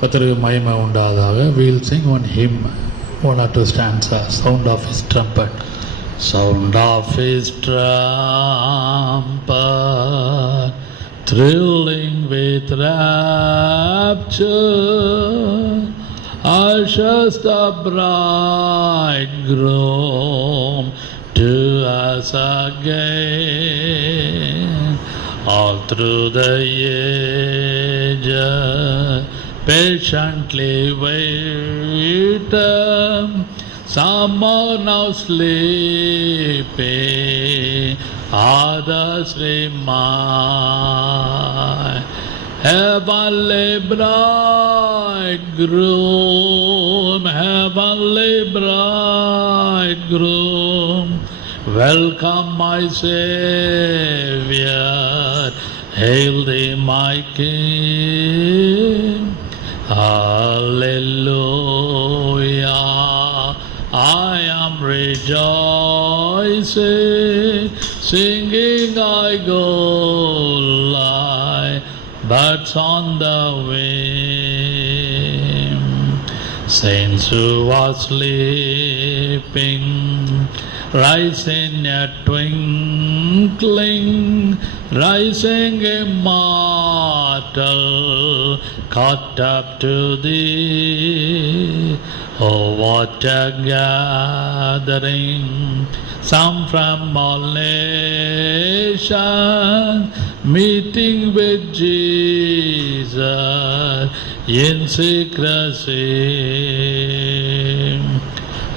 கர்த்தருக்கு மகிமை உண்டாதாக. We'll sing one hymn, 1 or 2 stanzas. Sound of his trumpet. Sound of his trumpet, thrilling with rapture, ushers the bridegroom to us again. All through the ages patiently waited, some are now sleeping, others remain. Heavenly bridegroom, heavenly bridegroom, welcome my Savior, hail thee my King. Hallelujah, I am rejoicing, singing I go like birds on the wing. Saints who are sleeping, rise in a twinkling, rising immortal, caught up to thee. Oh, what a gathering, some from all nations, meeting with Jesus in secrecy.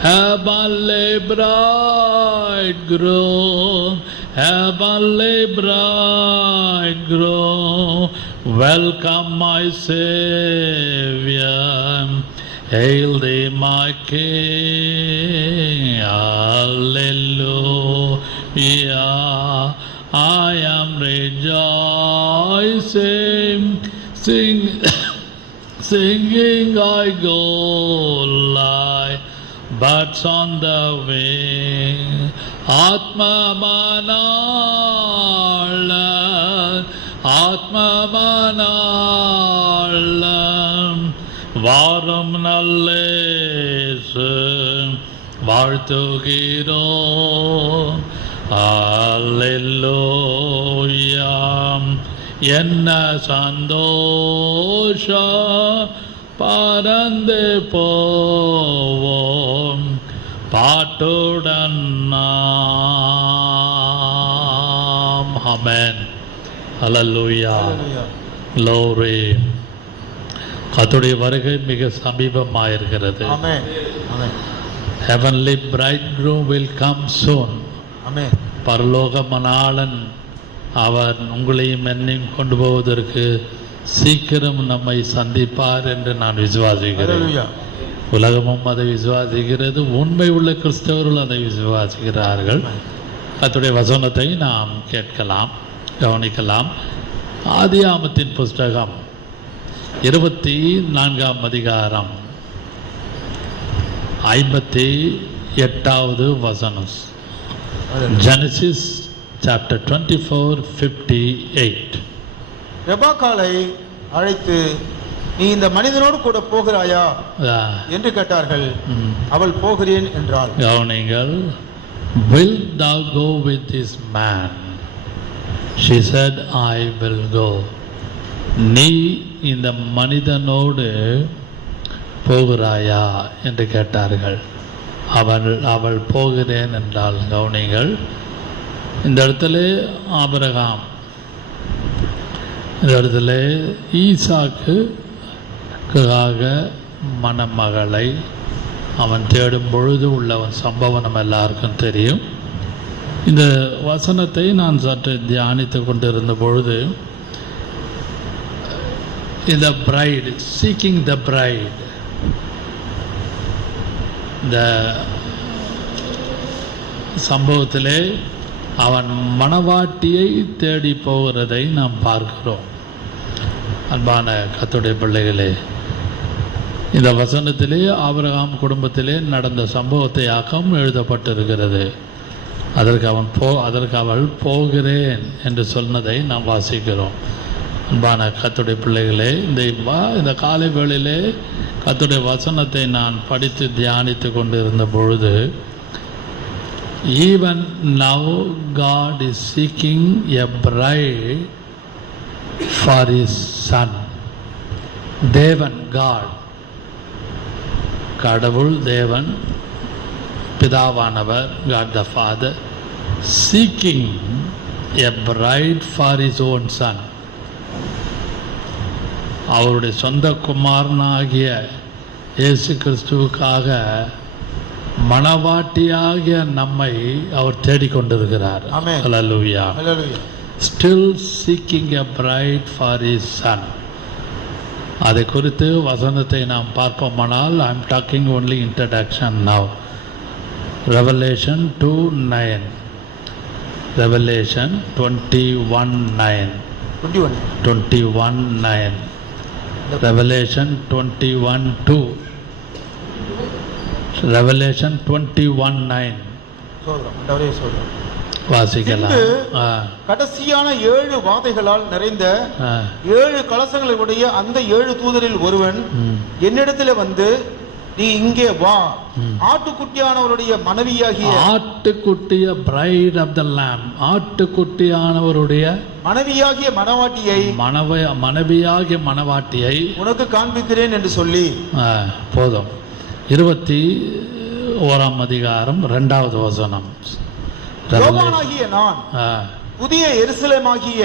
Heavenly bridegroom, heavenly bridegroom, welcome my Savior, hail thee my King. Hallelujah, I am rejoicing, singing I go like birds on the wing. Atma manalam, Atma manalam, varum nallesu வாழ்த்துகிறோம். Hallelujah, என்ன சந்தோஷம், பறந்து போவோம் பாட்டுடன் நாம். ஆமென். ஹல்லேலூயா, glory. கர்த்தருடைய வருகை மிக சமீபமாயிருக்கிறது. ஆமென். ஆமென். Heavenly bridegroom will come soon. ஆமென். பரலோக மணாளன் அவர் உங்களையும் என்னையும் கொண்டு போவதற்கு சீக்கிரம் நம்மை சந்திப்பார் என்று நான் விசுவாசிக்கிறேன். உலகமும் அதை விசுவாசிக்கிறது, உண்மை உள்ள கிறிஸ்தவர்கள் அதை விசுவாசிக்கிறார்கள். கர்த்தருடைய வசனத்தை நாம் கேட்கலாம், கவனிக்கலாம். ஆதியாகமத்தின் புஸ்தகம் 24ஆம் அதிகாரம் 58வது வசனம். Genesis chapter 24:58. ரெபெக்காளை அழைத்து, நீ இந்த மனிதனோடு கூட போகிறாயா என்று கேட்டார்கள். அவள் போகிறேன் என்றாள். கவனிங்கள். Will thou go with this man? She said, I will go. நீ இந்த மனிதனோடு போகிறாயா என்று கேட்டார்கள். அவள் போகிறேன் என்றாள். கவனிங்கள். இந்த இடத்துல ஆபிரகாம், இந்த இடத்துல ஈசாக்குக்காக மணமகளை அவன் தேடும் பொழுது உள்ள சம்பவம் நம்ம எல்லாருக்கும் தெரியும். இந்த வசனத்தை நான் சற்று தியானித்து கொண்டிருந்த பொழுது, இந்த பிரைட், சீக்கிங் த பிரைட், இந்த சம்பவத்திலே அவன் மணவாட்டியை தேடி போகிறதை நாம் பார்க்கிறோம். அன்பான கர்த்தருடைய பிள்ளைகளே, இந்த வசனத்திலே ஆபிரகாம் குடும்பத்திலே நடந்த சம்பவத்தை ஆக்கம் எழுதப்பட்டிருக்கிறது. அதற்கு அவள் போகிறேன் என்று சொன்னதை நாம் வாசிக்கிறோம். அன்பான கர்த்தருடைய பிள்ளைகளே, இந்த காலை வேளையிலே கர்த்தருடைய வசனத்தை நான் படித்து தியானித்து கொண்டிருந்த பொழுது, even now God is seeking a bride for his son. தேவன், காட், கடவுள் தேவன் பிதாவானவர், God the father, seeking a bride for his own son. அவருடைய சொந்த குமாரனாகிய இயேசு கிறிஸ்துவுக்காக மணவாட்டியாகிய நம்மை அவர் தேடிக்கொண்டிருக்கிறார். ஹல்லேலூயா. Still seeking a bride for his son. அதை குறித்து வசனத்தை நாம் பார்ப்போமானால், I am talking only introduction now. Revelation 2:9. Revelation 21:9. 21:9. Revelation 21:2. Revelation 21:9. வாசிக்கலாம். கடைசியான 7 வாதைகளால் நிறைந்த 7 கலசங்களை உடைய அந்த 7 தூதரில் ஒருவன் என்னிடத்திலே வந்து, நீ இங்கே வா, ஆட்டுக்குட்டியானவருடைய மனைவியாகிய, ஆட்டுக்குட்டிய பிரைட் ஆஃப் த லாம், ஆட்டுக்குட்டியானவருடைய மனைவியாகிய மணவாட்டியை உனக்கு காண்பிக்கிறேன் என்று சொல்லி. போதும். 21ஆம் அதிகாரம் 2வது வசனம். யோவானாகிய நான் புதிய எருசலேமாகிய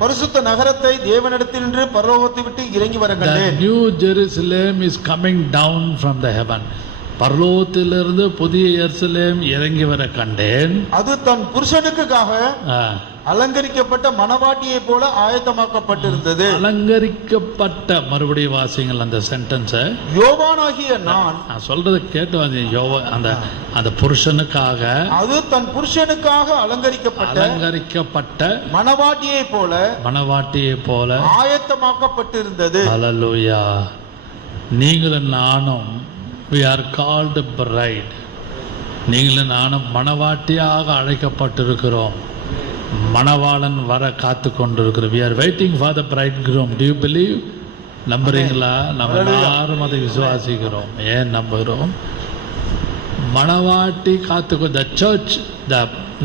பரிசுத்த நகரத்தை தேவனிடத்தினின்று பரலோகத்தை விட்டு இறங்கி வர கண்டேன். New Jerusalem is coming down from the heaven. பரலோகத்திலிருந்து புதிய எருசலேம் இறங்கி வர கண்டேன். அது தன் புருஷனுக்காக அலங்கரிக்கப்பட்ட மணவாட்டியை போல ஆயத்தமாக்கப்பட்டிருந்தது. அலங்கரிக்கப்பட்ட, மறுபடியும் வாசிங்கள் அந்த சென்டென்ஸ். யோவானாகிய நான் சொல்றதை கேட்டு அந்த புருஷனுக்காக, அது தன் புருஷனுக்காக அலங்கரிக்கப்பட்ட மணவாட்டியை போல ஆயத்தமாக்கப்பட்டிருந்தது. ஹல்லேலூயா. நீங்களும் நானும் we are called bride. நீங்களும் நானும் மணவாட்டியாக அழைக்கப்பட்டிருக்கிறோம். மணவாளன் வர காத்து கொண்டிருக்கிறோம். we are waiting for the bridegroom. do you believe? நம்புறீங்களா? நம்ம எல்லாரும் அதை விசுவாசிக்கிறோம். ஏன் நம்புகிறோம்? மணவாட்டி காத்து, the church,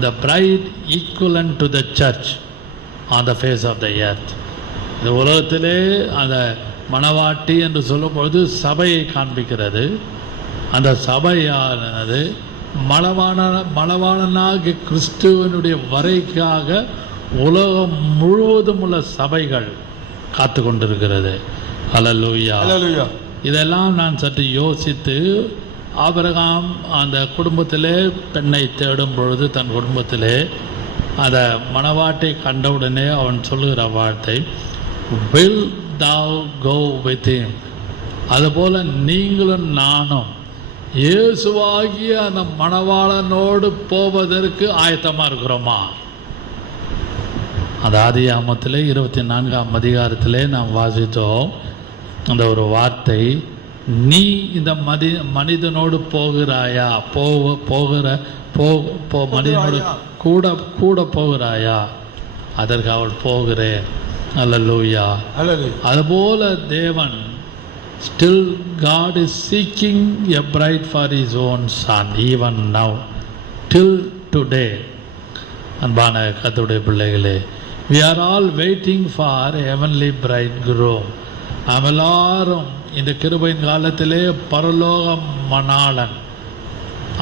the bride equivalent to the church on the face of the earth. இந்த உலகத்திலே அந்த மணவாட்டி என்று சொல்லும்பொழுது சபையை காண்பிக்கிறது. அந்த சபையானது மணவாளனாகிய கிறிஸ்துவனுடைய வரைக்காக உலகம் முழுவதும் உள்ள சபைகள் காத்து கொண்டிருக்கிறது. ஹல்லேலூயா. இதெல்லாம் நான் சற்று யோசித்து, ஆபிரகாம் அந்த குடும்பத்திலே பெண்ணை தேடும் பொழுது, தன் குடும்பத்திலே அந்த மணவாட்டை கண்டவுடனே அவன் சொல்லுகிற வார்த்தை, will thou go with him. அதுபோல நீங்களும் நானும் இயேசுவாகிய அந்த மணவாளனோடு போவதற்கு ஆயத்தமா இருக்கிறோமா? அந்த ஆதியாகமத்திலே 24ஆம் அதிகாரத்திலே நாம் வாசித்தோம் அந்த ஒரு வார்த்தை, நீ இந்த மனிதனோடு போகிறாயா, மனிதனோடு கூட போகிறாயா? அதற்கு அவள் போகிறேன். ஹல்லேலூயா. அதுபோல தேவன், still God is seeking a bride for his own son, even now, till today. அன்பான கர்த்தருடைய பிள்ளைகளே, we are all waiting for heavenly bridegroom. நாம் எல்லாரும் இந்த கிருபையின் காலத்திலே பரலோக மணாளன்.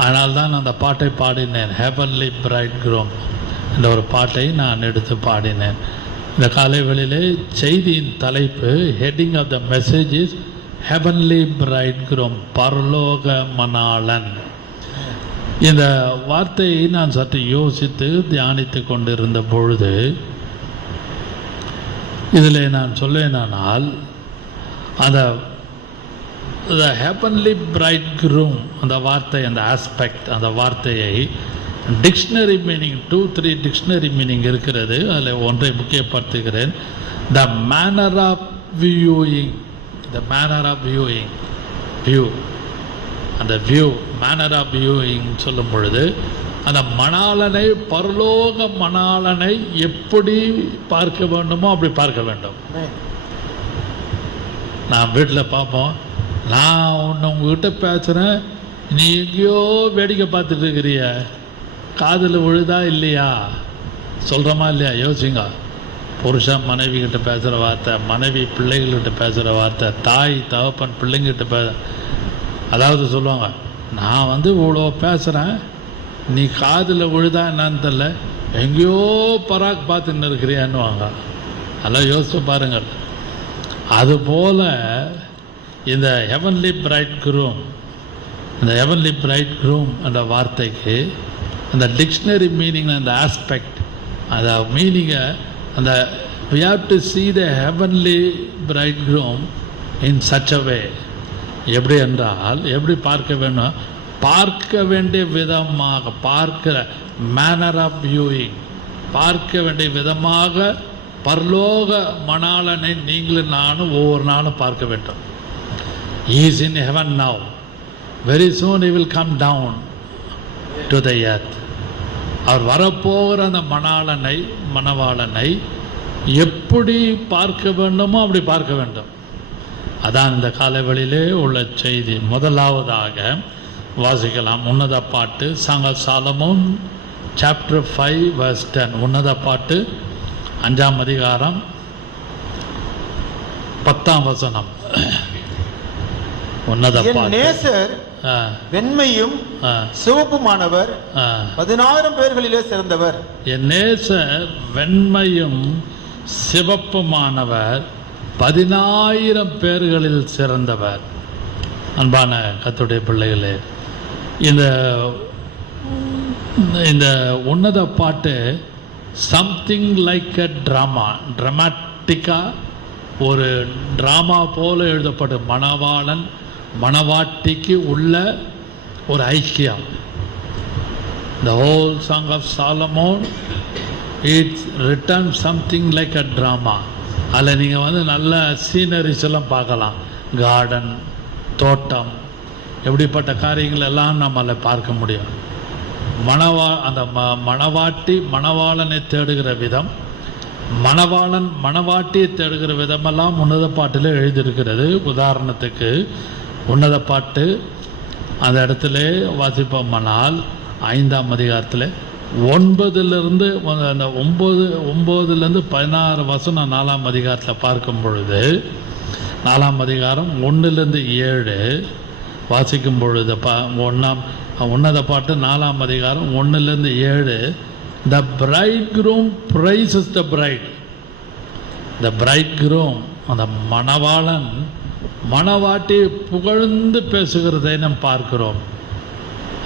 அதனால்தான் அந்த பாட்டை பாடினேன், heavenly bridegroom என்ற ஒரு பாட்டை நான் எடுத்து பாடினேன். இந்த காலை வேளையிலே செய்தியின் தலைப்பு, heading of the message is heavenly bridegroom, பரலோக மணாளன். இந்த வார்த்தையை நான் சற்று யோசித்து தியானித்து கொண்டிருந்த பொழுது, இதில் நான் சொல்லேனால், அந்த ஹெவன்லி பிரைட்க்ரூம் அந்த வார்த்தை, அந்த ஆஸ்பெக்ட், அந்த வார்த்தையை டிக்ஷனரி மீனிங் 2-3 டிக்ஷனரி மீனிங் இருக்கிறது. அதில் ஒன்றை முக்கியப்படுத்துகிறேன். The manner of viewing, the manner of viewing, view, அந்த வியூ, மேனர் ஆஃப் வியூயிங் சொல்லும் பொழுது அந்த மணாளனை, பரலோக மணாளனை எப்படி பார்க்க வேண்டுமோ அப்படி பார்க்க வேண்டும். நான் வீட்டில் பார்ப்போம், நான் ஒன்று உங்ககிட்ட பேசுகிறேன், நீ எங்கேயோ வேடிக்கை பார்த்துட்டு இருக்கிறிய, காதில் விழுதா இல்லையா, சொல்கிறோமா இல்லையா? யோசிங்க. புருஷன் மனைவி கிட்ட பேசுகிற வார்த்தை, மனைவி பிள்ளைகள்கிட்ட பேசுகிற வார்த்தை, தாய் தகப்பன் பிள்ளைங்கிட்ட அதாவது சொல்லுவாங்க, நான் இவ்வளோ பேசுகிறேன், நீ காதில் விழுதா என்னான்னு தெரில, எங்கேயோ பராக் பார்த்துன்னு இருக்கிறியான்னுவாங்க. அதெல்லாம் யோசிச்சு பாருங்கள். அதுபோல் இந்த ஹெவன்லி பிரைட் குரூம், இந்த ஹெவன்லி பிரைட் குரூம் அந்த வார்த்தைக்கு அந்த டிக்ஷனரி மீனிங், அந்த ஆஸ்பெக்ட், அந்த மீனிங்கை, அந்த we have to see the heavenly bridegroom in such a way. எப்படி என்றால், எப்படி பார்க்க வேண்டும்? பார்க்க வேண்டிய விதமாக, பார்க்கிற மேனர் ஆஃப் வியூயிங், பார்க்க வேண்டிய விதமாக பரலோக மணாளனை நீங்களும் நானும் ஒவ்வொரு நாளும் பார்க்க வேண்டும். He is in heaven now. Very soon he will come down to the earth. அவர் வரப்போகிற அந்த மணாளனை, மணவாளனை எப்படி பார்க்க வேண்டுமோ அப்படி பார்க்க வேண்டும். அதான் இந்த காலைவெளியிலே உள்ள செய்தி. முதலாவதாக வாசிக்கலாம். உன்னத பாட்டு, song of Solomon chapter 5 verse 10. உன்னத பாட்டு 5ஆம் அதிகாரம் 10ஆம் வசனம். உன்னத பாட்டு. நேசர் வெண்மையும் சிவப்புமானவர், 16 பேர்களிலே சிறந்தவர். என் நேசர் வெண்மையும் சிவப்புமானவர், 10,000 பேர்களில் சிறந்தவர். அன்பான கர்த்தருடைய பிள்ளைகளே, இந்த உன்னத பாட்டு சம்திங் லைக் அ ட்ராமா, ட்ராமாட்டிக்காக ஒரு ட்ராமா போல எழுதப்பட்ட மணவாளன் மணவாட்டிக்கு உள்ள ஒரு ஐக்கியம். The whole song of Solomon, it's written something like a drama. அதில் நீங்கள் நல்ல சீனரிஸ் எல்லாம் பார்க்கலாம். கார்டன், தோட்டம், எப்படிப்பட்ட காரியங்கள் எல்லாம் நம்மளை பார்க்க முடியும். அந்த மணவாட்டி மணவாளனை தேடுகிற விதம், மணவாளன் மணவாட்டியை தேடுகிற விதமெல்லாம் உன்னத பாட்டில் எழுதியிருக்கிறது. உதாரணத்துக்கு உன்னத பாட்டு அந்த இடத்துல வாசிப்போமானால் 5ஆம் அதிகாரத்தில் 9லிருந்து அந்த 9லேருந்து 16 வசனம் 4ஆம் அதிகாரத்தில் பார்க்கும் பொழுது, 4ஆம் அதிகாரம் 1லேருந்து 7 வாசிக்கும் பொழுது, உன்னத பாட்டு 4ஆம் அதிகாரம் 1லேருந்து 7, the bridegroom praises the bride. the bridegroom, அந்த மணவாளன் மணவாட்டி புகழ்ந்து பேசுகிறதை நாம் பார்க்கிறோம்.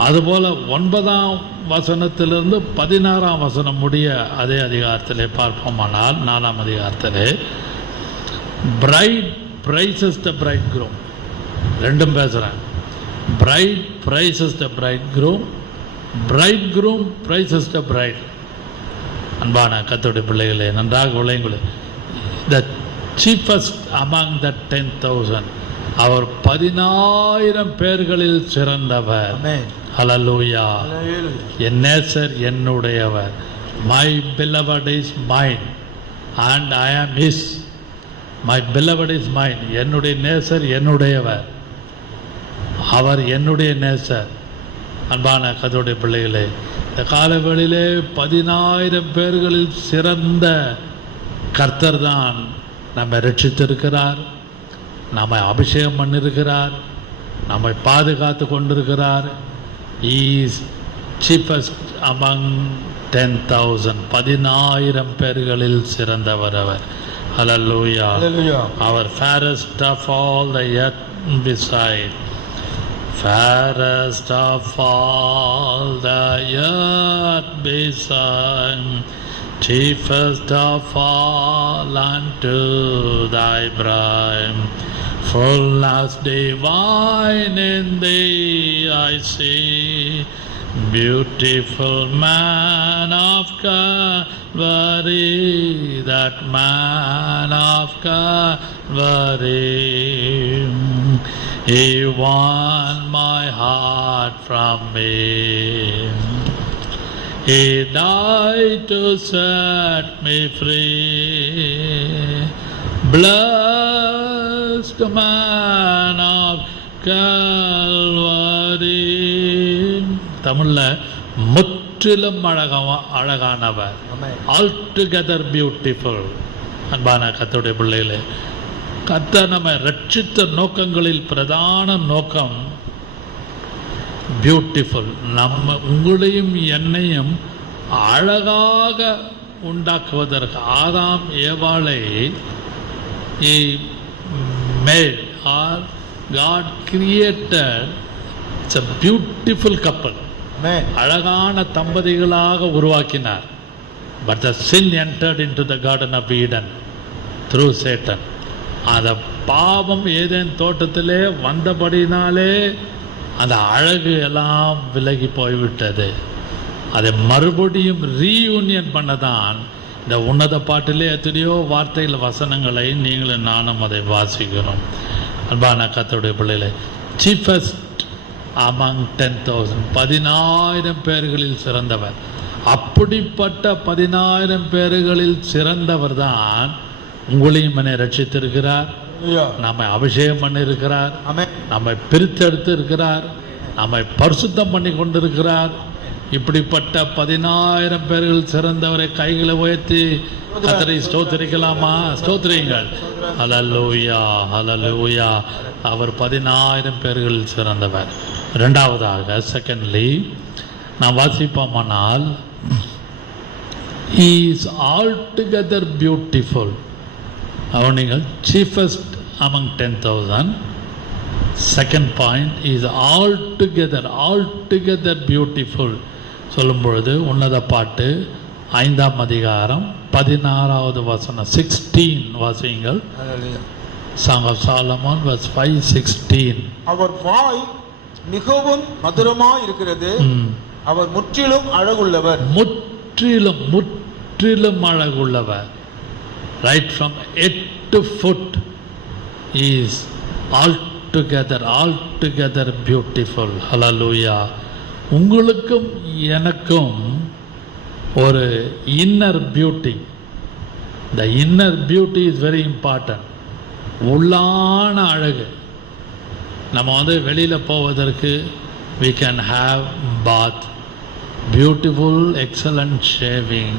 அதுபோல் 9ஆம் வசனத்திலிருந்து 16ஆம் வசனம் முடிய அதே அதிகாரத்திலே பார்ப்போமானால், 4ஆம் அதிகாரத்திலே பிரைட் பிரைசஸ் த bridegroom, ரெண்டும் பேசுகிறேன். Bright prices the bridegroom, bridegroom praises the bride. அன்பான கர்த்தருடைய பிள்ளைகளே, நன்றாக விளையுங்கள். the chiefest among the 10,000, அவர் 10,000 பேர்களில் சிறந்தவர். ஹல்லேலூயா. என் நேசர் என்னுடையவர். my beloved is mine and I am his. my beloved is mine. என்னுடைய நேசர் என்னுடையவர், அவர் என்னுடைய நேசர். அன்பான கர்த்தருடைய பிள்ளைகளே, இந்த காலவெளியிலே 10,000 பேர்களில் சிறந்த கர்த்தர் தான் நம்மை ரட்சித்திருக்கிறார், நம்மை அபிஷேகம் பண்ணியிருக்கிறார், நம்மை பாதுகாத்து கொண்டிருக்கிறார். He is chiefest among 10,000, 10,000 பேர்களில் சிறந்தவர் அவர். Hallelujah. Our fairest of all the earth beside, fairest of all the earth beside, chiefest of all unto thy bride. Fullness divine in thee I see, beautiful man of Calvary, that man of Calvary. He won my heart from me. He died to set me free. Blessed man of Calvary. தமிழ்ல முற்றிலும் அழகானவர், altogether beautiful. அன்பான கர்த்தருடைய பிள்ளைகளே, கர்த்தர் நம்மை ரட்சித்த நோக்கங்களில் பிரதான நோக்கம் பியூட்டிஃபுல். நம்ம உங்களையும் என்னையும் அழகாக உண்டாக்குவதற்கு ஆதாம் ஏவாளை made or God created. It's a beautiful couple. அழகான தம்பதிகளாக உருவாக்கினார். But the sin entered into the Garden of Eden through Satan. அந்த பாவம் ஏதேன் தோட்டத்திலே வந்தபடினாலே அந்த அழகு எல்லாம் விலகி போய்விட்டது. அதை மறுபடியும் ரீயூனியன் பண்ணதான் இந்த உன்னத பாட்டிலே எத்தனையோ வார்த்தைகள் வசனங்களை நீங்களும் நானும் அதை வாசிக்கிறோம். அன்பான கர்த்தருடைய பிள்ளைகளே, சீஃபஸ்ட் அமங் 10,000, 10,000 பேர்களில் சிறந்தவர். அப்படிப்பட்ட 10,000 பேர்களில் சிறந்தவர் தான் உங்களையும் என்னை ரட்சித்திருக்கிறார், நம்மை அபிஷேகம் பண்ணியிருக்கிறார், நம்மை பிரித்தெடுத்து இருக்கிறார், நம்மை பரிசுத்தம் பண்ணி கொண்டிருக்கிறார். இப்படிப்பட்ட 10,000 பேர்கள் சிறந்தவரை கைகளை உயர்த்தி கர்த்தரை ஸ்தோத்திரிக்கலாமா? ஸ்தோத்திரியுங்கள். ஹல்லேலூயா, ஹல்லேலூயா. அவர் 10,000 பேர்களில் சிறந்தவர். இரண்டாவதாக, செகண்ட்லி, நான் வாசிப்போமானால், he is altogether beautiful. அவர்கள் chiefest among 10,000. Second point is altogether beautiful. சொல்லும் பொழுது உன்னத பாட்டு 5ஆம் அதிகாரம் 16வது வசனம் 16 வாசியுங்கள். Song of Solomon verse 5:16. அவர் வாய் மிகவும் மதுரமாய் இருக்கிறது, அவர் முற்றிலும் அழகுள்ளவர். முற்றிலும் அழகுள்ளவர். Right from head to foot is altogether beautiful. Hallelujah. உங்களுக்கும் எனக்கும் ஒரு inner beauty. The inner beauty is very important. உள்ளான அழகு. நம்ம வெளியில் போவதற்கு we can have bath, beautiful excellent shaving,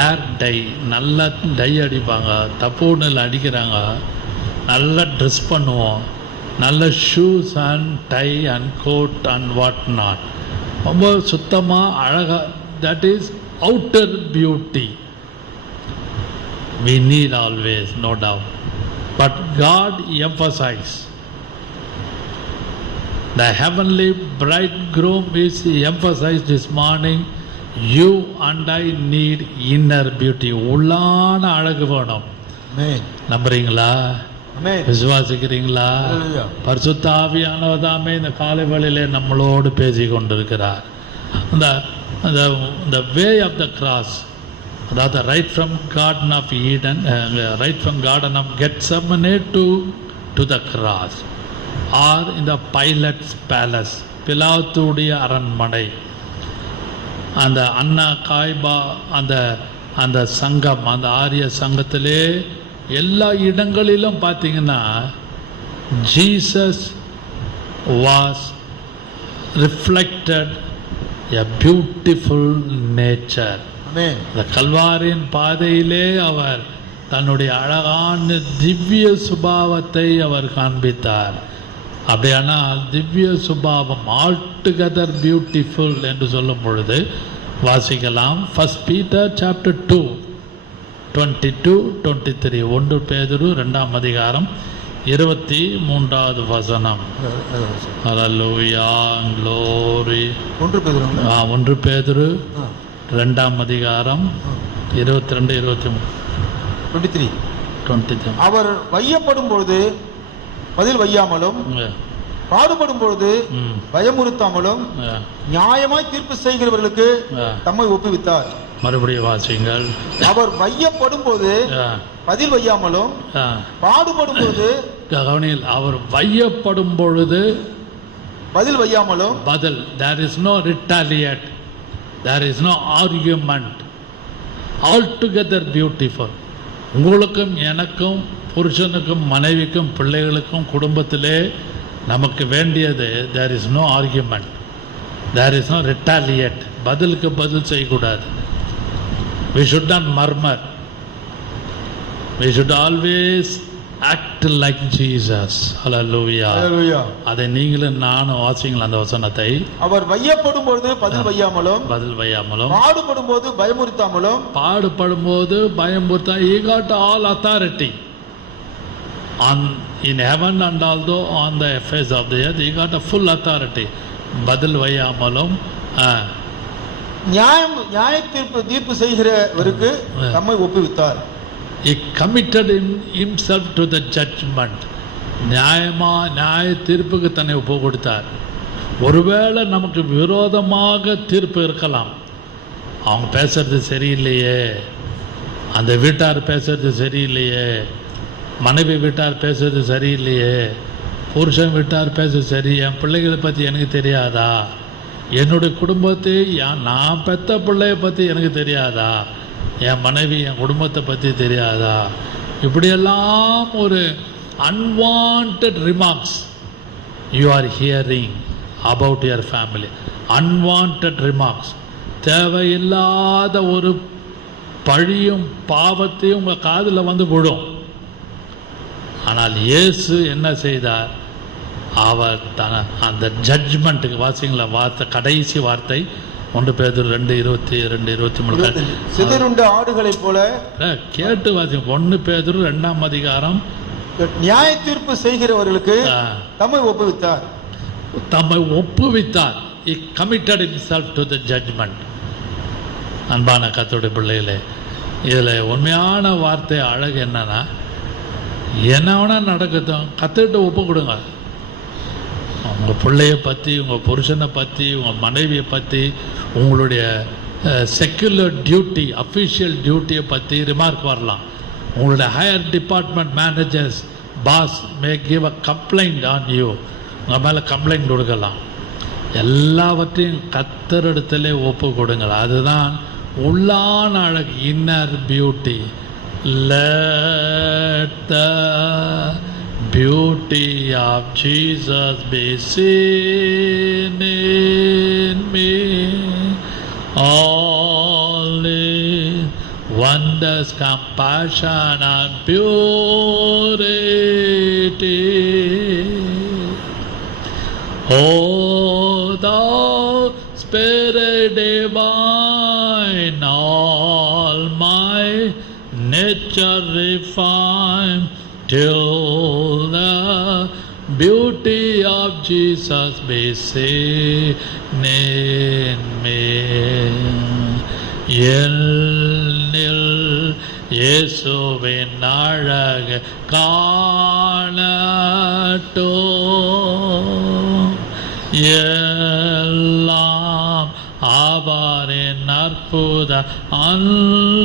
air dye, நல்ல டை அடிப்பாங்க, தப்புன்னு அடிக்கிறாங்க, நல்லா ட்ரெஸ் பண்ணுவோம், நல்ல shoes and tie and coat and what not, ரொம்ப சுத்தமாக அழகாக. That is outer beauty. We need always, no doubt. But God emphasize the heavenly bridegroom is emphasized this morning. You and I need inner beauty. உள்ளான அழகு வேணும். நம்புறீங்களா? விசுவாசிக்கிறீங்களா? பரிசுத்த ஆவியானவர் தாமே இந்த காலை வேளையிலே நம்மளோடு பேசி கொண்டிருக்கிறார். the way of the cross, அதாவது right from Garden of Eden, right from Garden of Gethsemane to the cross, or in the Pilate's palace, பிலாத்துடைய அரண்மனை, அந்த அண்ணா காய்பா, அந்த சங்கம், அந்த ஆரிய சங்கத்திலே எல்லா இடங்களிலும் பார்த்தீங்கன்னா Jesus was reflected a beautiful nature. இந்த கல்வாரியின் பாதையிலே அவர் தன்னுடைய அழகான திவ்ய சுபாவத்தை அவர் காண்பித்தார். அப்படியானால் திவ்ய சுபாவம் altogether beautiful என்று சொல்லும் பொழுது வாசிக்கலாம். 1 Peter chapter 2 22-23. 1 பேதுரு 2ஆம் அதிகாரம் 23வது வசனம். ஹல்லேலூயா, glory. 1 பேதுரு 2ஆம் அதிகாரம் 22-23. அவர் வையப்படும் பொழுது பதில் வையாமலும், பாடுபடும் பொழுது பயமுறுத்தாமலும், நியாயமாய் தீர்ப்பு செய்கிறவர்களுக்கு தம்மை ஒப்புவித்தார். மறுபடியும் வாசிங்கள். அவர் வையப்படும் போது பதில் வையாமலும், பாடுபடும் பொழுது, அவர் வையப்படும் பொழுது பதில் வையாமலும், பதில், there is no retaliate, there is no argument, altogether beautiful. உங்களுக்கும் எனக்கும் புருஷனுக்கும் மனைவிக்கும் பிள்ளைகளுக்கும் குடும்பத்திலே நமக்கு வேண்டியது there is no argument, there is no retaliate. பதிலுக்கு பதில் செய்யக்கூடாது. We should not murmur. We should always act like Jesus. Hallelujah. Hallelujah. அதை நீங்களும் நானும் வாசிங்களா அந்த வசனத்தை. அவர் வையப்படும் பொழுது பதில் வையாமலும் பாடுபடும் போது பயமுறுத்தா he got all authority on in heaven and also on the affairs of the earth. He got a full authority. பதில் வையாமலும் நியாய தீர்ப்பு செய்கிறவருக்கு தம்மை ஒப்புவித்தார். He committed himself to the judgment. நியாய தீர்ப்புக்கு தன்னை ஒப்பு கொடுத்தார். ஒருவேளை நமக்கு விரோதமாக தீர்ப்பு இருக்கலாம். அவங்க பேசுறது சரியில்லையே, அந்த வீட்டார் பேசுறது சரியில்லையே, மனைவி வீட்டார் பேசுறது சரியில்லையே, புருஷன் வீட்டார் பேசுறது சரி, என் பிள்ளைகளை பற்றி எனக்கு தெரியாதா, என்னுடைய குடும்பத்தை நான் பெற்ற பிள்ளைய பற்றி எனக்கு தெரியாதா, என் மனைவி என் குடும்பத்தை பற்றி தெரியாதா, இப்படியெல்லாம் ஒரு unwanted remarks you are hearing about your family. Unwanted remarks, தேவையில்லாத ஒரு பழியும் பாவத்தையும் உங்கள் காதில் வந்து விடும். ஆனால் இயேசு என்ன செய்தார்? அவர் அந்த ஜட்ஜ்மெண்ட்டுக்கு வாசிங்களா வார்த்தை, கடைசி வார்த்தை 1 பேதுரு 2:22-23 சிதறுண்ட ஆடுகளைப் போல கேட்டு வாசிங்க. 1 பேதுரு 2ஆம் அதிகாரம். நியாய தீர்ப்பு செய்கிறவர்களுக்கு தம்மை ஒப்புவித்தார். He committed himself to the judgment. அன்பான கர்த்தருடைய பிள்ளைகளே, இதில் உண்மையான வார்த்தை அழகு என்னன்னா, என்ன வேணால் நடக்கட்டும், கற்றுக்கிட்ட ஒப்பு கொடுங்க. உங்கள் பிள்ளைய பற்றி, உங்கள் புருஷனை பற்றி, உங்கள் மனைவியை பற்றி, உங்களுடைய செக்குலர் டியூட்டி, அஃபிஷியல் டியூட்டியை பற்றி ரிமார்க் வரலாம். உங்களுடைய higher department managers, boss may give a complaint on you, உங்கள் மேலே கம்ப்ளைண்ட் கொடுக்கலாம். எல்லாவற்றையும் கர்த்தரிடத்திலே ஒப்பு கொடுங்கள். அதுதான் உள்ளான அழகு, inner beauty. Let the beauty of Jesus be seen in me, all His wonders, compassion and purity. Oh, thou Spirit divine, all my nature refined till the beauty of Jesus be seen in me. என்னில் இயேசுவின் அழகு காணட்டும், எல்லாம் அவரின் அற்புத அன்போடும்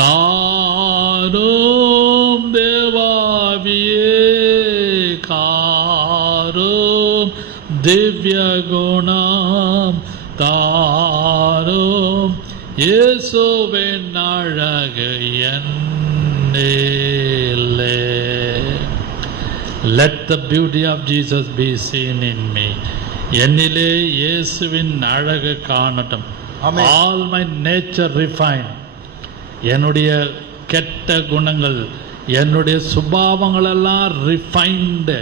தாரும் தேவாவியே காரும் திவ்ய குணம் தாரும் இயேசுவின் அழகு என்னிலே. Let the beauty of Jesus be seen in me. என்னிலே இயேசுவின் அழகு காணட்டும். All my nature refined. என்னுடைய கெட்ட குணங்கள், என்னுடைய சுபாவங்களெல்லாம் ரிஃபைன்டு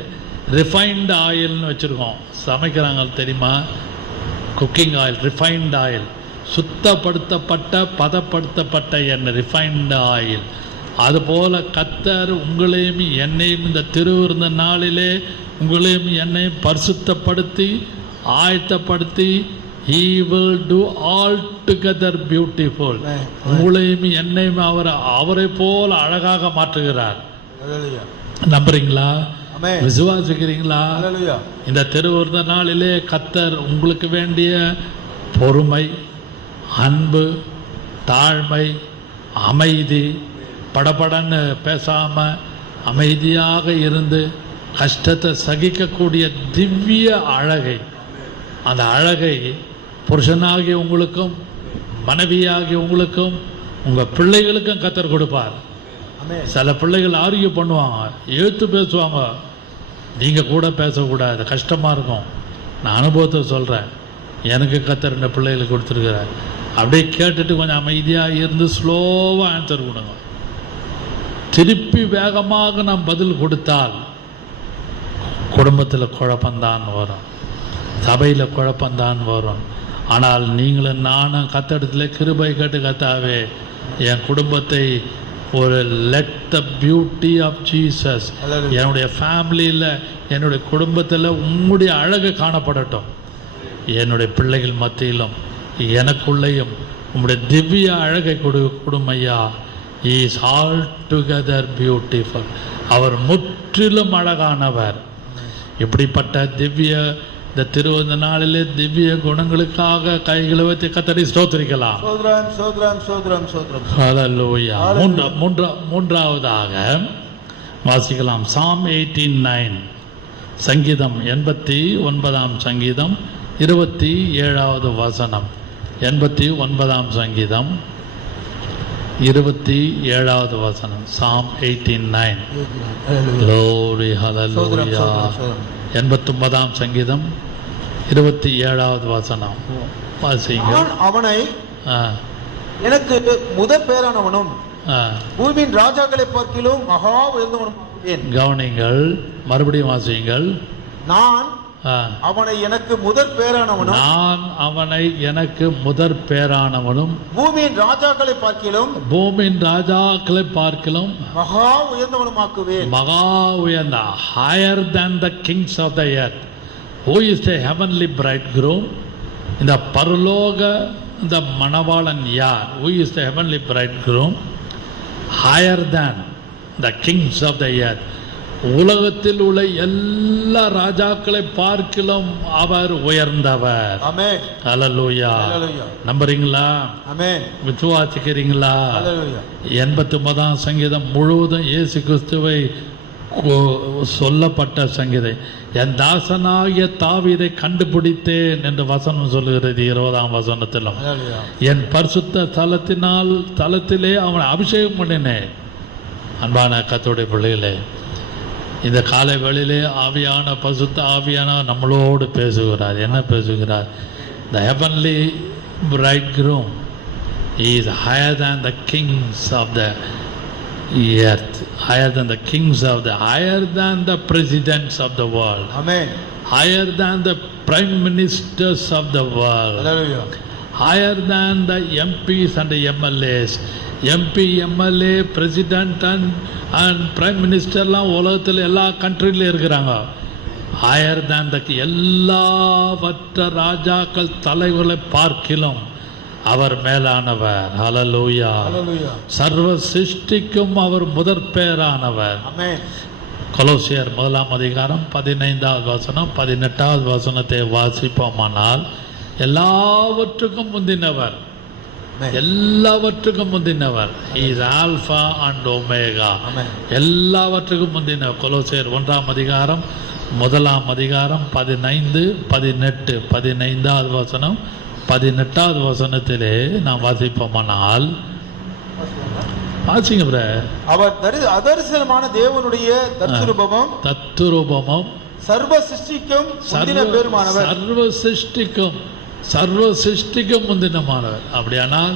ஆயில்னு வச்சுருக்கோம். சமைக்கிறாங்க தெரியுமா? குக்கிங் ஆயில், ரிஃபைன்டு ஆயில், சுத்தப்படுத்தப்பட்ட பதப்படுத்தப்பட்ட எண்ணெய், ரிஃபைன்டு ஆயில். அதுபோல கர்த்தர் உங்களையும் என்னையும் இந்த திருவிருந்த நாளிலே உங்களையும் என்னையும் பரிசுத்தப்படுத்தி ஆயத்தப்படுத்தி He will do altogether beautiful. உங்களையும் என்னையும் அவரை போல அழகாக மாற்றுகிறார். நம்புறீங்களா? விசுவாசிக்கிறீங்களா? இந்த திருவிருந்த நாளிலே கர்த்தர் உங்களுக்கு வேண்டிய பொறுமை, அன்பு, தாழ்மை, அமைதி, படபடன்னு பேசாமல் அமைதியாக இருந்து கஷ்டத்தை சகிக்கக்கூடிய திவ்ய அழகை அந்த அழகை புருஷனாகிய உங்களுக்கும் மனைவியாகிய உங்களுக்கும் உங்கள் பிள்ளைகளுக்கும் கத்தர் கொடுப்பார். சில பிள்ளைகள் ஆர்கியூ பண்ணுவாங்க, எழுத்து பேசுவாங்க, நீங்கள் கூட பேசக்கூடாது, கஷ்டமாக இருக்கும். நான் அனுபவத்தை சொல்கிறேன், எனக்கு கத்தர் 2 பிள்ளைகளுக்கு கொடுத்துருக்குறேன். அப்படியே கேட்டுட்டு கொஞ்சம் அமைதியாக இருந்து ஸ்லோவாக ஆன்சர் கொடுங்க. திருப்பி வேகமாக நாம் பதில் கொடுத்தால் குடும்பத்தில் குழப்பந்தான் வரும், சபையில் குழப்பந்தான் வரும். ஆனால் நீங்களும் நானும் கத்தடத்தில் கிருபை கேட்டு, கத்தாவே என் குடும்பத்தை ஒரு let the beauty of Jesus என்னுடைய ஃபேமிலியில், என்னுடைய குடும்பத்தில் உம்முடைய அழகு காணப்படட்டும். என்னுடைய பிள்ளைகள் மத்தியிலும் எனக்குள்ளேயும் உம்முடைய திவ்ய அழகை கொடுமையா. Is altogether beautiful. அவர் முற்றிலும் அழகானவர். இப்படிப்பட்ட திவ்ய இந்த திருவந்த நாளிலே திவ்ய குணங்களுக்காக கைகளை வைத்து கத்தரை ஸ்தோத்திரிக்கலாம். ஹல்லேலூயா. மூன்றாவதாக வாசிக்கலாம் Psalm 89, சங்கீதம் 89 சங்கீதம் 27வது வசனம். 89 சங்கீதம் 27வது வசனம். Psalm 89. Glory, hallelujah. 89 சங்கீதம் 27வது வசனம் வாசிங்க. அவனை எனக்கு முதற் பேரானவனும் பூமியின் ராஜாக்களை பார்க்கிலும் மகா உயர்ந்தவனும். கவனிங்கள், மறுபடியும் வாசியுங்கள். நான் அவனை எனக்கு முதற் பேரானவனும், நான் அவனை எனக்கு முதற் பேரானவனும் பூமியின் ராஜாக்களை பார்க்கிலும், பூமியின் ராஜாக்களை பார்க்கிலும் மகா உயர்ந்தவனுமாக்குவேன். மகா உயர்ந்த, higher than the kings of the earth. Who is the heavenly bridegroom? இந்த பரலோக இந்த மணவாளன் யார்? Who is the heavenly bridegroom? Higher than the kings of the earth. உலகத்தில் உள்ள எல்லா ராஜாக்களை பார்க்கிலும் அவர் உயர்ந்தவர். ஆமென். ஹல்லேலூயா. நம்புறீங்களா? ஆமென். விசுவாசிக்கிறீங்களா? ஹல்லேலூயா. 89 சங்கீதம் முழுவதும் இயேசு கிறிஸ்துவை சொல்லப்பட்ட சங்கீதம். என் தாசனாகிய தாவீதை கண்டுபிடித்தேன் என்று வசனம் சொல்லுகிறது 20ஆம் வசனத்திலும். என் பரிசுத்த தலத்திலே அவனை அபிஷேகம் பண்ணினேன். அன்பான கர்த்தருடைய பிள்ளைகளே, இந்த காலை வேளையிலே ஆவியான பரிசுத்த ஆவியான நம்மளோடு பேசுகிறார். என்ன பேசுகிறார்? The heavenly bridegroom is higher than the kings of the earth, higher than the kings of the, higher than the presidents of the world. Amen. Higher than the prime ministers of the world. Hallelujah. Higher than the MPs and the MLAs. MP, MLA, president and prime minister எல்லாம் உலகத்தில் எல்லா கண்ட்ரிலையும் இருக்கிறாங்க. Higher than த எல்லாவற்ற ராஜாக்கள் தலைவர்களை பார்க்கிலும் அவர் மேலானவர். ஹல்லேலூயா. சர்வ சிருஷ்டிக்கும் அவர் முதற் பேரானவர். கொலோசியர் 1ஆம் அதிகாரம் 15வது வசனம் 18வது வசனத்தை வாசிப்போமானால், எல்லாவற்றுக்கும் முந்தினவர், எல்லாவற்றுக்கும் முந்தினவர். Is alpha and omega. எல்லாவற்றுக்கும் முந்தினவர். கொலோசியர் 1ஆம் அதிகாரம் 1ஆம் அதிகாரம் 15, 18, 15வது வசனம் 18வது வசனத்திலே நாம் வாசிப்போமானால், வாசிங்க ப்ரோ. அவர் அதரிசனமான தேவனுடைய தத்துரூபமும் சர்வ சிருஷ்டிக்கும் பெருமானவர். சர்வ சிருஷ்டிக்கும் முந்தினமானவர். அப்படியானால்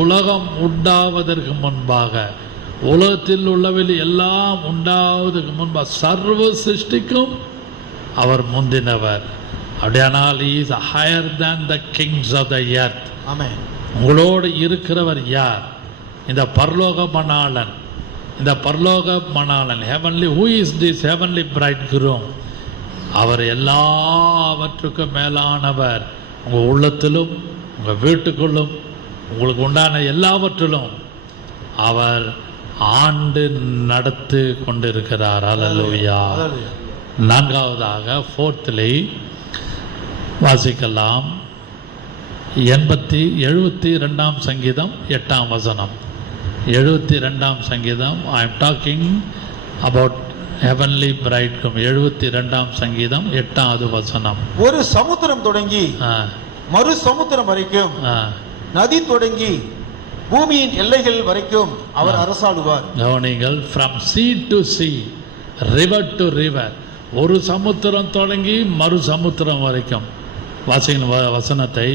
உலகம் உண்டாவதற்கு முன்பாக, உலகத்தில் உள்ளவில் எல்லாம் உண்டாவதற்கு முன்பாக சர்வ சிருஷ்டிக்கும் அவர் முந்தினவர். அப்படியானால் is higher than the kings of the earth. உங்களோடு இருக்கிறவர் யார்? இந்த பரலோக மணாளன். இந்த பரலோக மணாளன் heavenly, who is this heavenly bridegroom? அவர் எல்லாவற்றுக்கும் மேலானவர். உங்கள் உள்ளத்திலும் உங்கள் வீட்டுக்குள்ளும் உங்களுக்கு உண்டான எல்லாவற்றிலும் அவர் ஆண்டு நடத்தி கொண்டிருக்கிறார். ஹல்லேலூயா. 4வதாக, ஃபோர்த்லி வாசிக்கலாம் 72ஆம் சங்கீதம் 8ஆம் வசனம். 72ஆம் சங்கீதம். I am talking about heavenly bridegroom. 72ஆம் சங்கீதம் 8வது வசனம். ஒரு சமுத்திரம் தொடங்கி மறு சமுத்திரம் வரைக்கும், நதி தொடங்கி பூமியின் எல்லைகள் வரைக்கும் அவர் அரசாளுவார். கவனிங்கள், from sea to sea, river to river. ஒரு சமுத்திரம் தொடங்கி மறு சமுத்திரம் வரைக்கும். வாசிங்க வசனத்தை.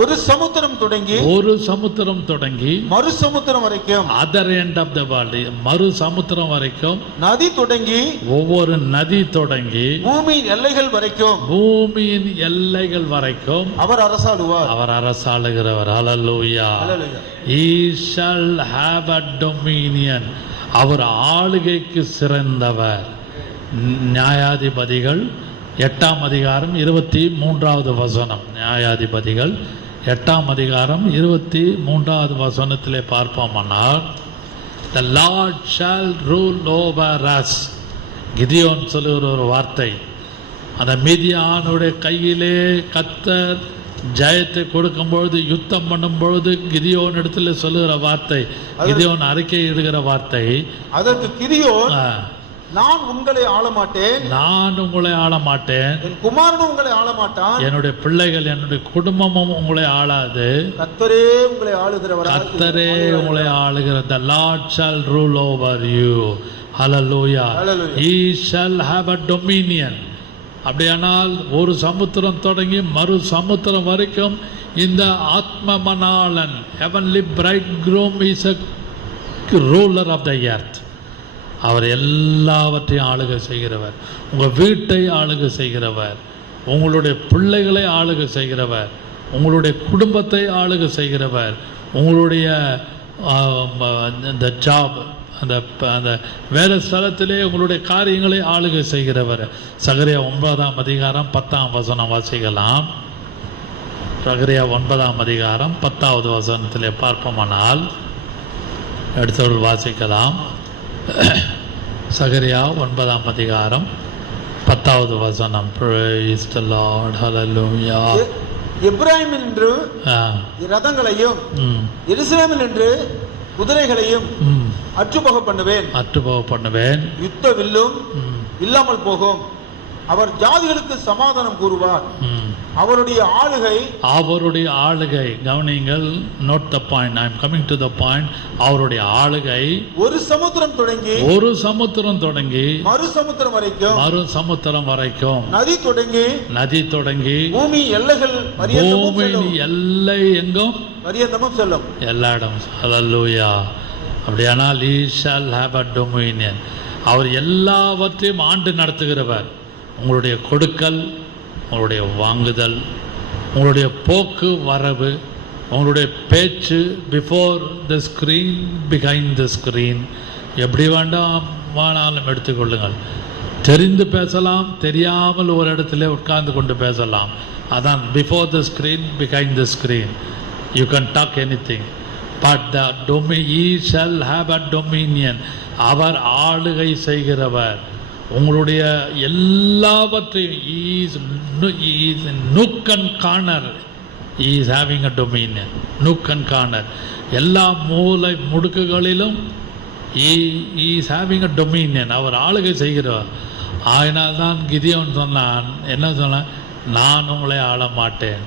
ஒரு சமுத்திரம் தொடங்கி, ஒரு சமுத்திரம் தொடங்கி மறு சமுத்திரம் வரைக்கும், other end of the world, மறு சமுத்திரம் வரைக்கும், நதி தொடங்கி, ஒவ்வொரு நதி தொடங்கி பூமியின் எல்லைகள் வரைக்கும், பூமியின் எல்லைகள் வரைக்கும் அவர் அரசாளுவார். அவர் அரசாளுகிறவர். ஹல்லேலூயா. He shall have a dominion. அவர் ஆளுகைக்கு சிறந்தவர். நியாயாதிபதிகள் 8ஆம் அதிகாரம் 23வது வசனம். நியாயாதிபதிகள் 8ஆம் அதிகாரம் 23வது வசனத்திலே பார்ப்போமானால், the Lord shall rule over us. Gideon சொல்லுகிற ஒரு வார்த்தை, அந்த மீதியானுடைய கையிலே கர்த்தர் ஜெயத்தை கொடுக்கும் பொழுது, யுத்தம் பண்ணும் பொழுது கிதியோன் இடத்துல சொல்லுகிற வார்த்தை, கிதியோன் அறிக்கை இடுகிற வார்த்தை. அதற்கு கிதியோன், நான் உங்களை ஆள மாட்டேன், நான் உங்களை ஆள மாட்டேன், என் குமாரனும் உங்களை ஆள மாட்டான், என்னுடைய பிள்ளைகள் என்னுடைய குடும்பமும் உங்களை ஆளாது, கர்த்தரே உங்களை ஆளுகிறவர், கர்த்தரே உங்களை ஆளுகிற. The Lord shall rule over you. Hallelujah. He shall have a dominion. அப்படியானால் ஒரு சமுத்திரம் தொடங்கி மறு சமுத்திரம் வரைக்கும் இந்த ஆத்ம மணாளன், heavenly bridegroom is a ruler of the earth. அவர் எல்லாவற்றையும் ஆளுகை செய்கிறவர். உங்கள் வீட்டை ஆளுகை செய்கிறவர், உங்களுடைய பிள்ளைகளை ஆளுகை செய்கிறவர், உங்களுடைய குடும்பத்தை ஆளுகை செய்கிறவர், உங்களுடைய இந்த ஜாப், அந்த வேலை ஸ்தலத்திலே உங்களுடைய காரியங்களை ஆளுகை செய்கிறவர். சகரியா 9ஆம் அதிகாரம் 10ஆம் வசனம் வாசிக்கலாம். சகரியா 9ஆம் அதிகாரம் 10வது வசனத்திலே பார்ப்போமானால், எடுத்தவர்கள் வாசிக்கலாம். சகரியா 9ஆம் அதிகாரம் 10வது வசனம். Praise the Lord. Hallelujah. எப்ராயிமில் நின்று ரதங்களையும் எருசலேமில் நின்று குதிரைகளையும் அற்றுப்போக பண்ணுவேன். யுத்த வில்லும் இல்லாமல் போகும். அவர் ஜாதிகளுக்கு சமாதானம் கூறுவார். அவருடைய ஆளுகை, கவனிங்கள், note the point. I am coming to the point. அவருடைய ஆளுகை ஒரு சமுத்திரம் தொடங்கி மறு சமுத்திரம் வரைக்கும், நதி தொடங்கி பூமியின் எல்லை எங்கும் பரியந்தமும் செல்லும், எல்லா இடம். ஹல்லேலூயா. அப்படியானால் he shall have a dominion. அவர் எல்லாவற்றையும் ஆண்டு நடத்துகிறவர். உங்களுடைய கொடுக்கல், உங்களுடைய வாங்குதல், உங்களுடைய போக்கு வரவு, உங்களுடைய பேச்சு, before the screen, behind the screen, எப்படி வேண்டாலும் எடுத்துக்கொள்ளுங்கள். தெரிந்து பேசலாம், தெரியாமல் ஒரு இடத்துல உட்கார்ந்து கொண்டு பேசலாம். அதான் before the screen, behind the screen. You can talk anything, but the he shall have a dominion. அவர் ஆளுகை செய்கிறவர். உங்களுடைய எல்லாவற்றையும் is nook and corner, he is having a dominion. nook and corner, எல்லா மூலை முடுக்குகளிலும் he is having a dominion. அவர் ஆளுகை செய்கிறவர். ஆயினால் தான் கிதியோன் சொன்னான், என்ன சொன்னான், நான் உங்களை ஆள மாட்டேன்,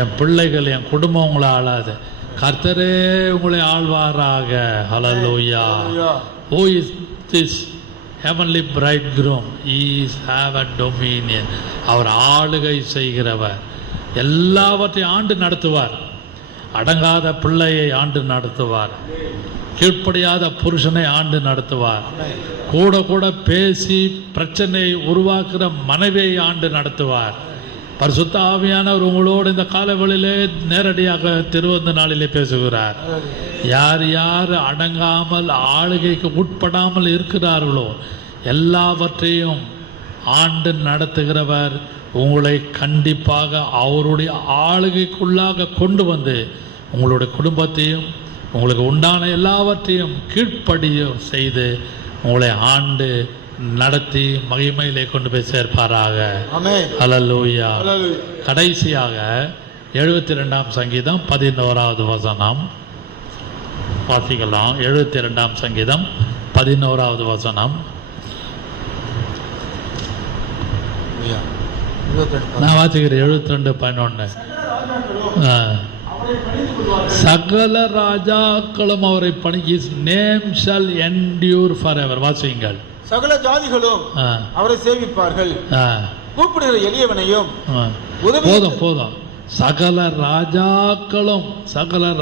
என் பிள்ளைகள், என் குடும்பம் உங்களை ஆளாது, கர்த்தரே உங்களை ஆழ்வாராக. ஹல்லேலூயா. Who is this heavenly bridegroom? He is have a dominion. அவர் ஆளுகை செய்கிறவர். எல்லாவற்றையும் ஆண்டு நடத்துவார். அடங்காத பிள்ளையை ஆண்டு நடத்துவார். கீழ்ப்படியாத புருஷனை ஆண்டு நடத்துவார். கூட பேசி பிரச்சனை உருவாக்குற மனைவியை ஆண்டு நடத்துவார். பரிசுத்த ஆவியானவர் உங்களோடு இந்த காலவெளியிலே நேரடியாக திருவந்த நாளிலே பேசுகிறார். யார் அடங்காமல் ஆளுகைக்கு உட்படாமல் இருக்கிறார்களோ எல்லாவற்றையும் ஆண்டு நடத்துகிறவர் உங்களை கண்டிப்பாக அவருடைய ஆளுகைக்குள்ளாக கொண்டு வந்து உங்களுடைய குடும்பத்தையும் உங்களுக்கு உண்டான எல்லாவற்றையும் கீழ்ப்படிய செய்து உங்களை ஆண்டு நடத்தி மகிமையிலே கொண்டு போய் சேர்ப்பாராக. ஹல்லேலூயா. கடைசியாக 72ஆம் சங்கீதம் 11வது வசனம் வாசிக்கலாம். 72ஆம் சங்கீதம் 11வது வசனம். நான் வாசிக்கிறேன் 72:11. சகல ராஜாக்களும் அவரை பணி, his name shall endure forever. வாசியுங்கள். சகல ஜாதிகளும் அவரை சேவிப்பார்கள். கூப்பிடுகிற எளியவனையும். போதும். சகல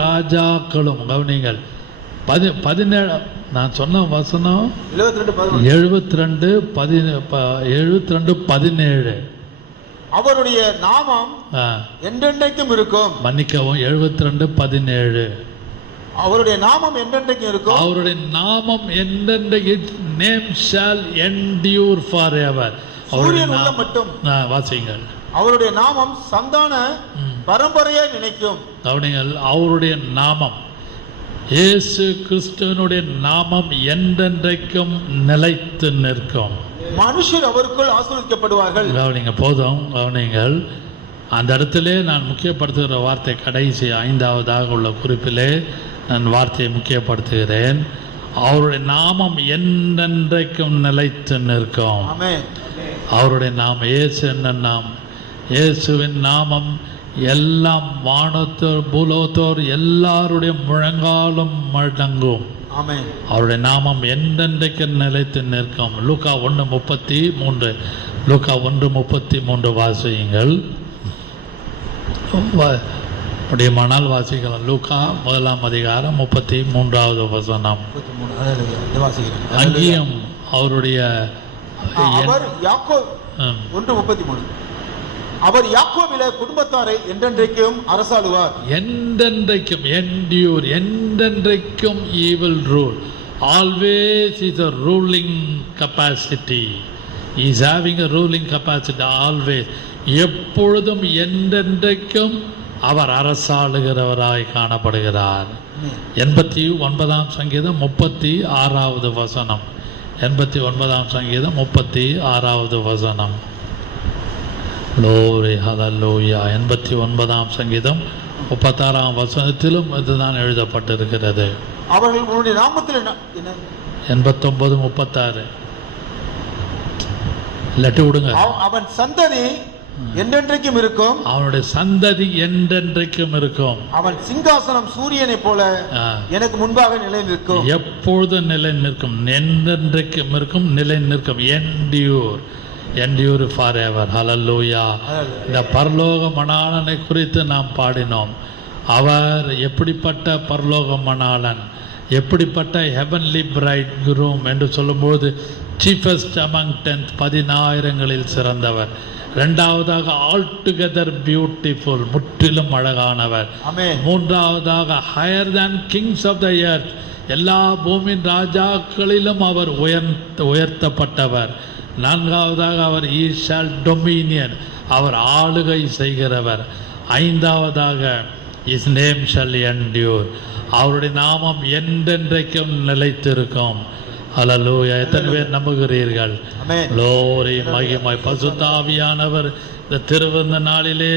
ராஜாக்களும் கவனிங்கள். 17 நான் சொன்ன வசனம் 72:17. அவருடைய நாமம் என்றென்றைக்கும் இருக்கும். மன்னிக்கவும், 72:17. அவருடைய நாமம் என்றென்றைக்கும் இருக்கும். அவருடைய நாமம் என்றென்றைக்கு, நேம் ஷால் என்டியூர் ஃபாரெவர். சூரியன் உள்ள மட்டும் வாசியுங்கள். அவருடைய நாமம் சந்தான பரம்பரையை நினைக்கும். கவனிங்கள், அவருடைய நாமம், இயேசு கிறிஸ்துவனுடைய நாமம் என்றென்றைக்கும் நிலைத்து நிற்கும். மனுஷர் அவருக்குள் ஆசீர்வதிக்கப்படுவார்கள். கவனிங்க, போதும் கவனிங்கள். அந்த இடத்திலே நான் முக்கியப்படுத்துகிற வார்த்தை கடைசி 5வதாக உள்ள குறிப்பிலே நான் வார்த்தையை முக்கியப்படுத்துகிறேன். அவருடைய நாமம் என்றென்றைக்கும் நிலைத்து நிற்கும். அவருடைய நாமம் இயேசு என்ன நாமம்? இயேசுவின் நாமம் எல்லாம் வானத்தோர் பூலோத்தோர் எல்லாருடைய முழங்காலும் முழங்கும். அவருடைய நாமம் என்றென்றைக்கு நிலைத்து நிற்கும். லூக்கா 1:33. லூக்கா 1:33 வாசியுங்கள். முடியுமானால் வாசிக்கலாம். லூக்கா 1:33 வசனம். அங்கேயும் அவருடைய அவர் யாக்கோபிலே குடும்பத்தாரை என்றென்றைக்கும் அரசாளுவார். என்றென்றைக்கும் endure, என்றென்றைக்கும் he will rule. Always is a ruling capacity. He is having a ruling capacity always. எப்பொழுதும் என்றென்றைக்கும் அவர் அரசாளுகிறவராய் காணப்படுகிறார். 89ஆம் சங்கீதம் 36வது வசனம். 89ஆம் சங்கீதம் 36வது வசனம். Glory, hallelujah. 89ஆம் சங்கீதம் 36ஆம் வசனத்திலும் இதுதான் எழுதப்பட்டிருக்கிறது. அவர்கள் உன்னுடைய நாமத்தில் 89:36 லெட்டு விடுங்க. அவன் சந்ததி என்றென்றைக்கும் இருக்கும். அவனுடைய சந்ததி என்றென்றைக்கும் இருக்கும். அவன் சிங்காசனம் சூரியனை போல எனக்கு முன்பாக நிலை நிற்கும். எப்பொழுதும் நிலை நிற்கும், என்றென்றைக்கும் இருக்கும், நிலை நிற்கும். endure forever. hallelujah. இந்த பரலோக மணாளனை குறித்து நாம் பாடினோம். அவர் எப்படிப்பட்ட பரலோக மணாளன், எப்படிப்பட்ட ஹெவன்லி பிரைட் குரூம் என்று சொல்லும்போது சீஃபஸ்ட் அமங் 10 10,000ங்களில் சிறந்தவர். இரண்டாவதாக ஆல் டுகெதர் பியூட்டிஃபுல், முற்றிலும் அழகானவர். மூன்றாவதாக higher than kings of the earth, எல்லா பூமியின் ராஜாக்களிலும் அவர் உயர்த்தப்பட்டவர். நான்காவதாக அவர் ஈ ஷால் டொமினியன், அவர் ஆளுகை செய்கிறவர். ஐந்தாவதாக இஸ் நேம் ஷால் என்டியூர், அவருடைய நாமம் என்றென்றைக்கும் நிலைத்திருக்கும். ஹல்லேலூயா. எத்தனை பேர் நம்புகிறீர்கள்? லோரி மகிமை. பரிசுத்த ஆவியானவர் இந்த திருவிருந்த நாளிலே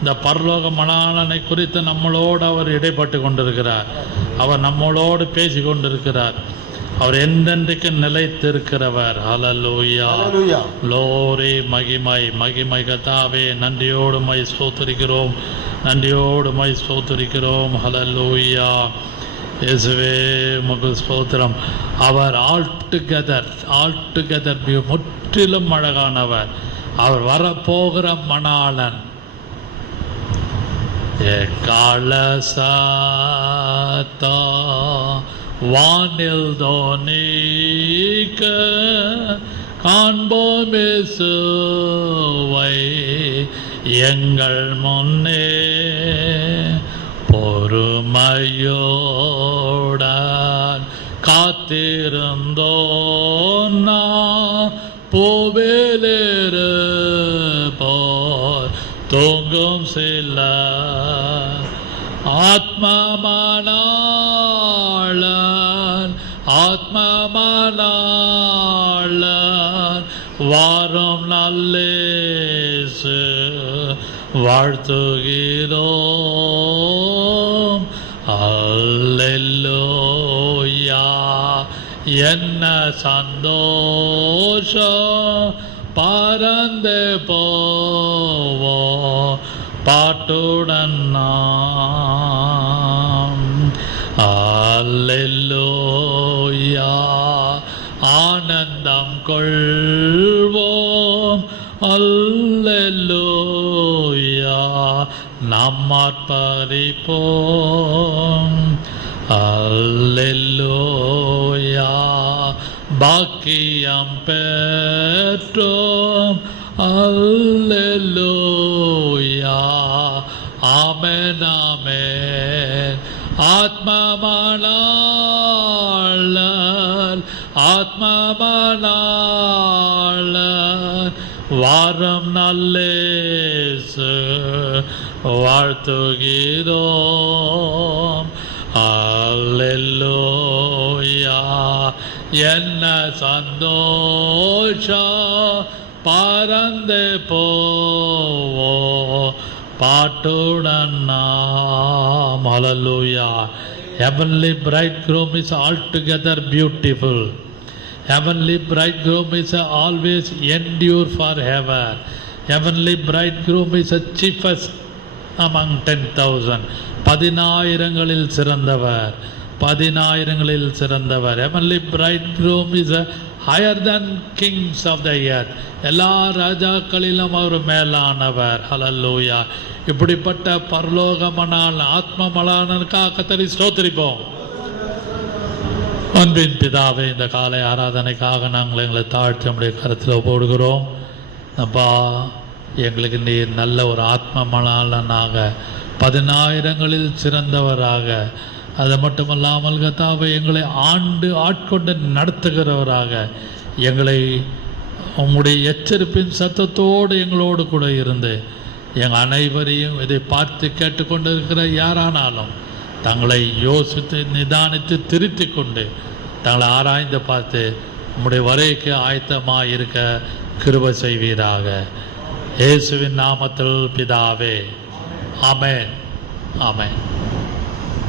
இந்த பரலோக மணாளனை குறித்து நம்மளோடு அவர் இடைப்பட்டு கொண்டிருக்கிறார். அவர் நம்மளோடு பேசி கொண்டிருக்கிறார். அவர் என்றென்றைக்கு நிலைத்திருக்கிறவர். ஹல்லேலூயா. லோரி மகிமை மகிமை. கர்த்தாவே நன்றியோடு மை ஸ்தோத்திரிக்கிறோம், நன்றியோடு மை ஸ்தோத்திரிக்கிறோம். ஹல்லேலூயா. இயேசுவே உமக்கு ஸ்தோத்திரம். அவர் ஆல் டுகெதர் முற்றிலும் அழகானவர். அவர் வரப்போகிற மணாளன். காலசாத்தா வானில் தோனிக்க காண்போம் இயேசுவை எங்கள் முன்னே பொறுமையோடான் காத்திருந்தோம் நான் போவேலிருப்போர் தூங்கும் சில ஆத்மமானாளன் வாரம் நல்லேசு வாழ்த்துகிறோம். அல்லேலூயா. என்ன சந்தோஷம் பறந்து போவோ பாட்டுடன் நாம். அல்லேலூயா ஆனந்தம் கொள்வோம். அல்லேலூயா நம்மார்ப்பரிப்போம். அல்லேலூயா பாக்கியம் பெற்றோம். அல்லேலூயா ஆமென் ஆமென். ஆத்மமானாளன் ஆத்மமானாளன் வாரம் நல்லேசு வாழ்த்துகிறோம். அல்லேலூயா என்ன சந்தோஷம் பறந்து போவோ பாட்டுடன் நாம். Hallelujah. Heavenly bridegroom is altogether beautiful. Heavenly bridegroom is always endure forever. Heavenly bridegroom is a chiefest among 10,000. 10,000 சிறந்தவர். 10,000 சிறந்தவர். Heavenly bridegroom is a higher than kings of the earth. எல்லா ராஜாக்களிலும் அவர் மேலானவர். ஹல்லேலூயா. இப்படிப்பட்ட பரலோகமனால் ஆத்மமலானனுக்காக கர்த்தரை ஸ்தோத்திரிப்போம். அன்பின் பிதாவே, இந்த காலை ஆராதனைக்காக நாங்கள் எங்களை தாழ்த்தி நம்முடைய கருத்தில் போடுகிறோம். அப்பா, எங்களுக்கு நீர் நல்ல ஒரு ஆத்மமலாளனாக 10,000 சிறந்தவராக, அது மட்டுமல்லாமல் கர்த்தாவே எங்களை ஆட்கொண்டு நடத்துகிறவராக, எங்களை உம்முடைய எச்சரிப்பின் சத்தத்தோடு எங்களோடு கூட இருந்து எங்கள் அனைவரையும் இதை பார்த்து கேட்டுக்கொண்டிருக்கிற யாரானாலும் தங்களை யோசித்து நிதானித்து திருத்தி கொண்டு தங்களை ஆராய்ந்து பார்த்து உம்முடைய வரைக்கு ஆயத்தமாக இருக்க கிருபை செய்வீராக. இயேசுவின் நாமத்தில் பிதாவே, ஆமென் ஆமென்.